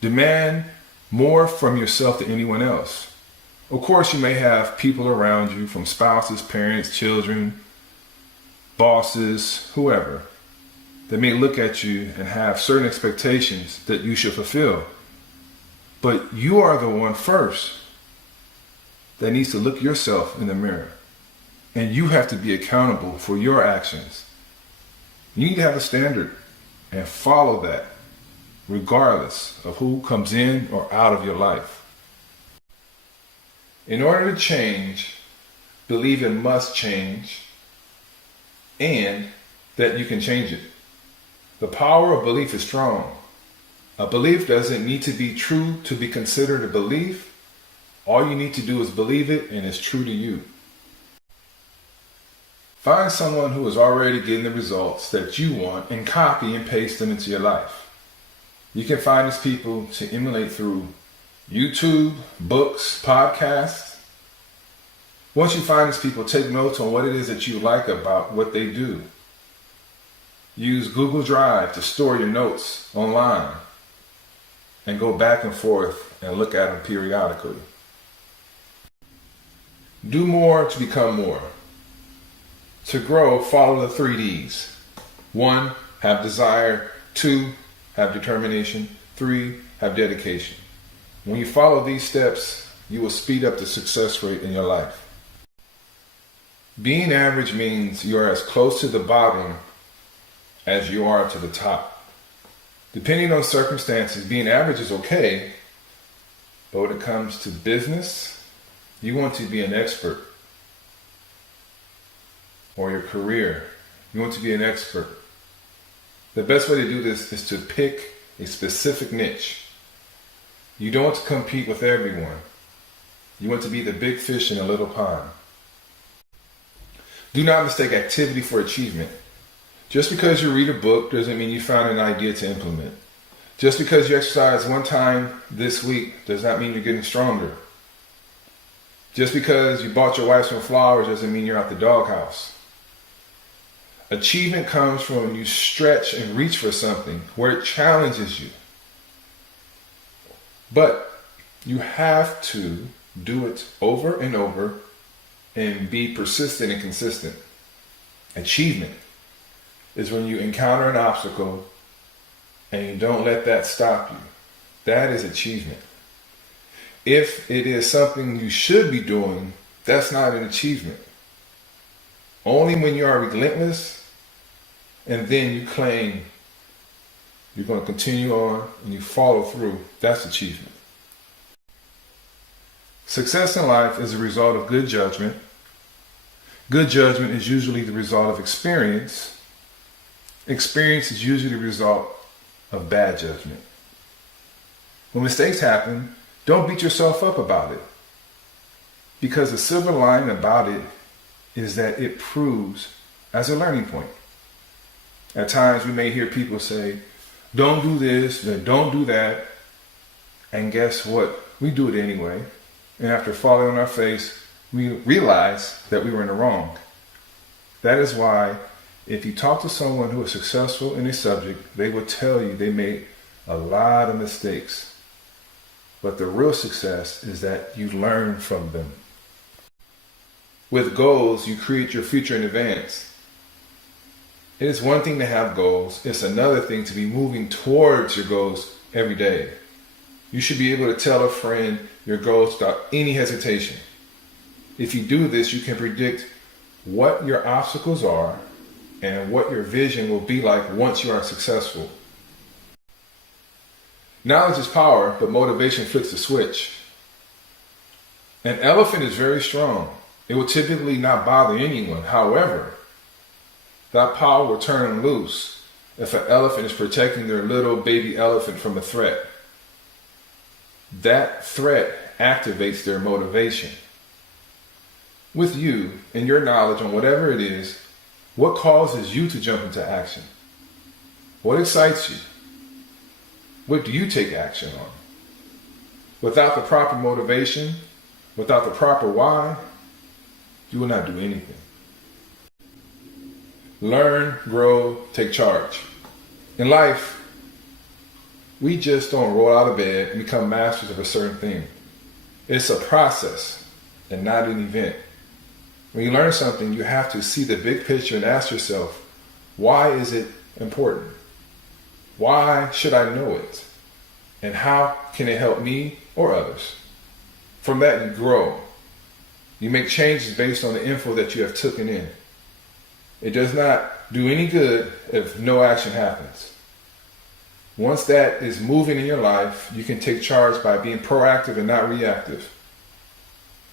Demand more from yourself than anyone else. Of course, you may have people around you, from spouses, parents, children, bosses, whoever. They may look at you and have certain expectations that you should fulfill. But you are the one first that needs to look yourself in the mirror. And you have to be accountable for your actions. You need to have a standard and follow that, regardless of who comes in or out of your life. In order to change, believe it must change and that you can change it. The power of belief is strong. A belief doesn't need to be true to be considered a belief. All you need to do is believe it and it's true to you. Find someone who is already getting the results that you want and copy and paste them into your life. You can find these people to emulate through YouTube, books, podcasts. Once you find these people, take notes on what it is that you like about what they do. Use Google Drive to store your notes online and go back and forth and look at them periodically. Do more to become more. To grow, follow the 3D's. 1, have desire. 2, have determination. 3, have dedication. When you follow these steps, you will speed up the success rate in your life. Being average means you are as close to the bottom as you are to the top. Depending on circumstances, being average is okay, but when it comes to business, you want to be an expert. Or your career, you want to be an expert. The best way to do this is to pick a specific niche. You don't want to compete with everyone. You want to be the big fish in a little pond. Do not mistake activity for achievement. Just because you read a book doesn't mean you found an idea to implement. Just because you exercise one time this week does not mean you're getting stronger. Just because you bought your wife some flowers doesn't mean you're out the doghouse. Achievement comes from when you stretch and reach for something where it challenges you. But you have to do it over and over and be persistent and consistent. Achievement is when you encounter an obstacle and you don't let that stop you. That is achievement. If it is something you should be doing, that's not an achievement. Only when you are relentless and then you claim you're going to continue on and you follow through, that's achievement. Success in life is a result of good judgment. Good judgment is usually the result of experience. Experience is usually the result of bad judgment. When mistakes happen, don't beat yourself up about it. Because the silver lining about it is that it proves as a learning point. At times we may hear people say, don't do this, then don't do that. And guess what? We do it anyway. And after falling on our face, we realize that we were in the wrong. That is why if you talk to someone who is successful in a subject, they will tell you they made a lot of mistakes. But the real success is that you learn from them. With goals, you create your future in advance. It is one thing to have goals. It's another thing to be moving towards your goals every day. You should be able to tell a friend your goals without any hesitation. If you do this, you can predict what your obstacles are and what your vision will be like once you are successful. Knowledge is power, but motivation flicks the switch. An elephant is very strong. It will typically not bother anyone. However, that power will turn loose if an elephant is protecting their little baby elephant from a threat. That threat activates their motivation. With you and your knowledge on whatever it is, what causes you to jump into action? What excites you? What do you take action on? Without the proper motivation, without the proper why, you will not do anything. Learn, grow, take charge. In life, We just don't roll out of bed and become masters of a certain thing. It's a process and not an event. When you learn something, you have to see the big picture and ask yourself, why is it important? Why should I know it? And how can it help me or others? From that, you grow. You make changes based on the info that you have taken in. It does not do any good if no action happens. Once that is moving in your life, you can take charge by being proactive and not reactive.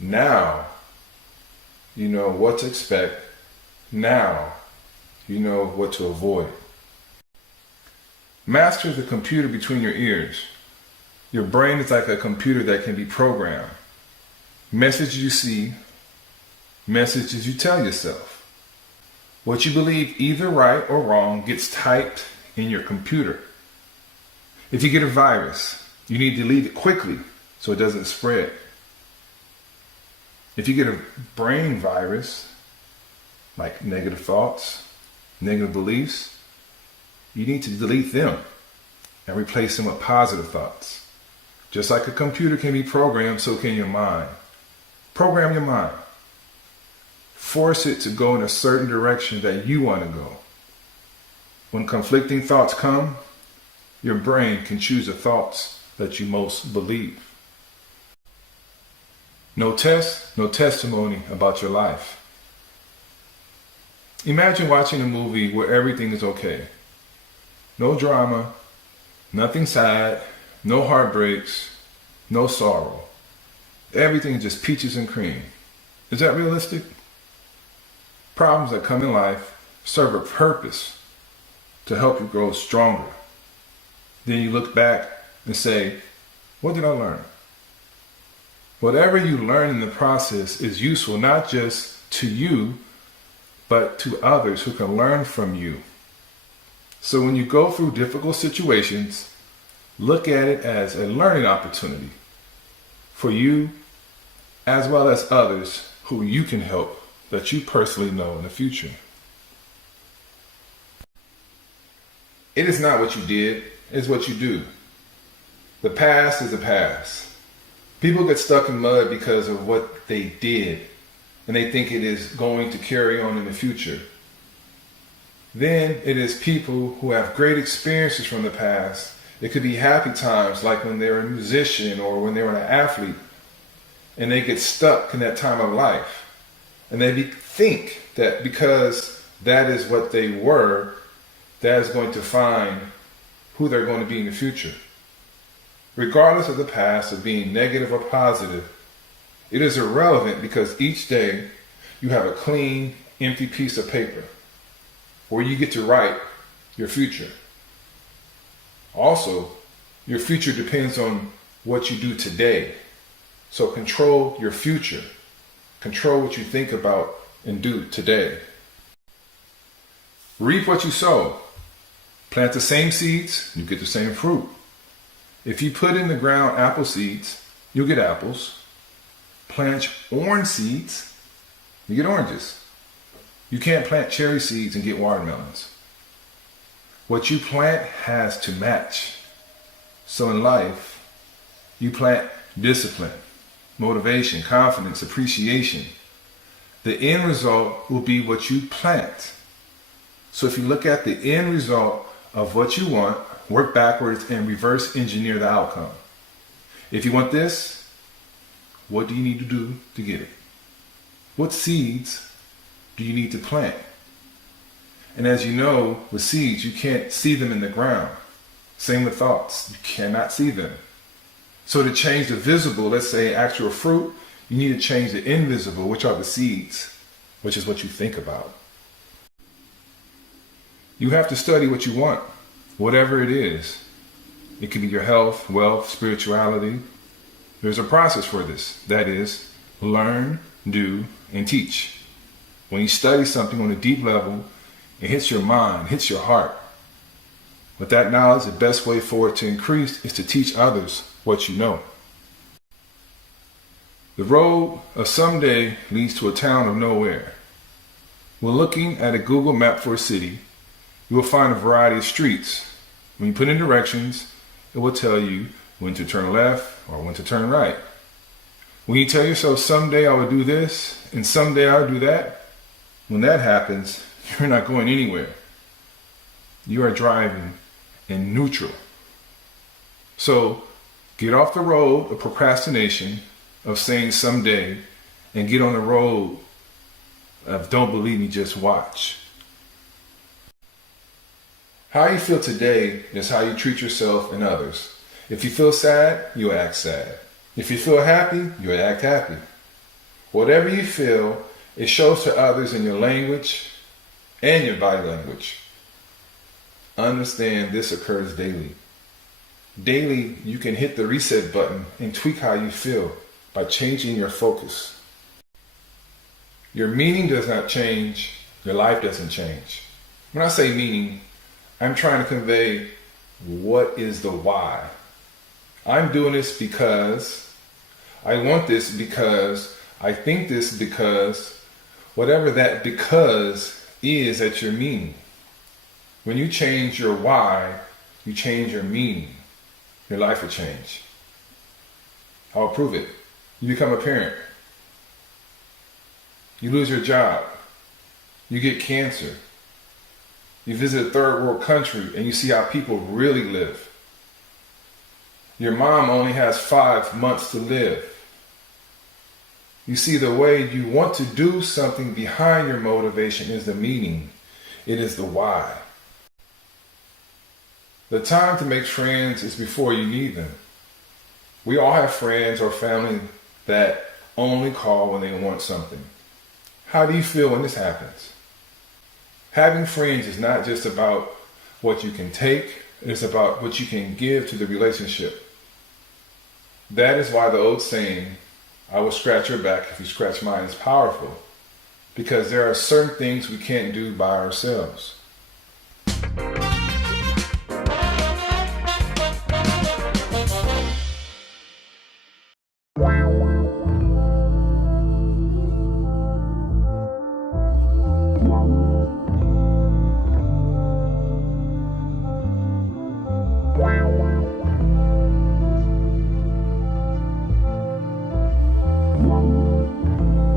Now, you know what to expect. Now, you know what to avoid. Master the computer between your ears. Your brain is like a computer that can be programmed. Messages you see, messages you tell yourself. What you believe, either right or wrong, gets typed in your computer. If you get a virus, you need to delete it quickly so it doesn't spread. If you get a brain virus, like negative thoughts, negative beliefs, you need to delete them and replace them with positive thoughts. Just like a computer can be programmed, so can your mind. Program your mind. Force it to go in a certain direction that you want to go. When conflicting thoughts come, your brain can choose the thoughts that you most believe. No test, no testimony about your life. Imagine watching a movie where everything is okay. No drama, nothing sad, no heartbreaks, no sorrow. Everything is just peaches and cream. Is that realistic? Problems that come in life serve a purpose to help you grow stronger. Then you look back and say, what did I learn? Whatever you learn in the process is useful not just to you, but to others who can learn from you. So when you go through difficult situations, look at it as a learning opportunity for you as well as others who you can help that you personally know in the future. It is not what you did, it's what you do. The past is the past. People get stuck in mud because of what they did, and they think it is going to carry on in the future. Then it is people who have great experiences from the past. It could be happy times, like when they were a musician or when they were an athlete, and they get stuck in that time of life. And they think that because that is what they were, that is going to define who they're going to be in the future. Regardless of the past, of being negative or positive, it is irrelevant because each day you have a clean, empty piece of paper where you get to write your future. Also, your future depends on what you do today. So control your future. Control what you think about and do today. Reap what you sow. Plant the same seeds, you get the same fruit. If you put in the ground apple seeds, you'll get apples. Plant orange seeds, you get oranges. You can't plant cherry seeds and get watermelons. What you plant has to match. So in life, you plant discipline, motivation, confidence, appreciation. The end result will be what you plant. So if you look at the end result of what you want, work backwards and reverse engineer the outcome. If you want this, what do you need to do to get it? What seeds do you need to plant? And as you know, with seeds, you can't see them in the ground. Same with thoughts. You cannot see them. So to change the visible, let's say actual fruit, you need to change the invisible, which are the seeds, which is what you think about. You have to study what you want, whatever it is. It could be your health, wealth, spirituality. There's a process for this. That is, learn, do, and teach. When you study something on a deep level, it hits your mind, hits your heart. With that knowledge, the best way for it to increase is to teach others what you know. The road of someday leads to a town of nowhere. When looking at a Google map for a city, you will find a variety of streets. When you put in directions, It will tell you when to turn left or when to turn right. When you tell yourself, someday I will do this and someday I'll do that, when that happens, you're not going anywhere. You are driving in neutral. So get off the road of procrastination, of saying someday, and get on the road of don't believe me, just watch. How you feel today is how you treat yourself and others. If you feel sad, you act sad. If you feel happy, you act happy. Whatever you feel, it shows to others in your language and your body language. Understand this occurs daily. Daily, you can hit the reset button and tweak how you feel by changing your focus. Your meaning does not change, your life doesn't change. When I say meaning, I'm trying to convey what is the why. I'm doing this because I want this, because I think this, because whatever that because is at your meaning. When you change your why, you change your meaning. Your life will change. I'll prove it. You become a parent. You lose your job. You get cancer. You visit a third world country and you see how people really live. Your mom only has 5 months to live. You see, the way you want to do something behind your motivation is the meaning. It is the why. The time to make friends is before you need them. We all have friends or family that only call when they want something. How do you feel when this happens? Having friends is not just about what you can take, it's about what you can give to the relationship. That is why the old saying, I will scratch your back if you scratch mine, is powerful. Because there are certain things we can't do by ourselves.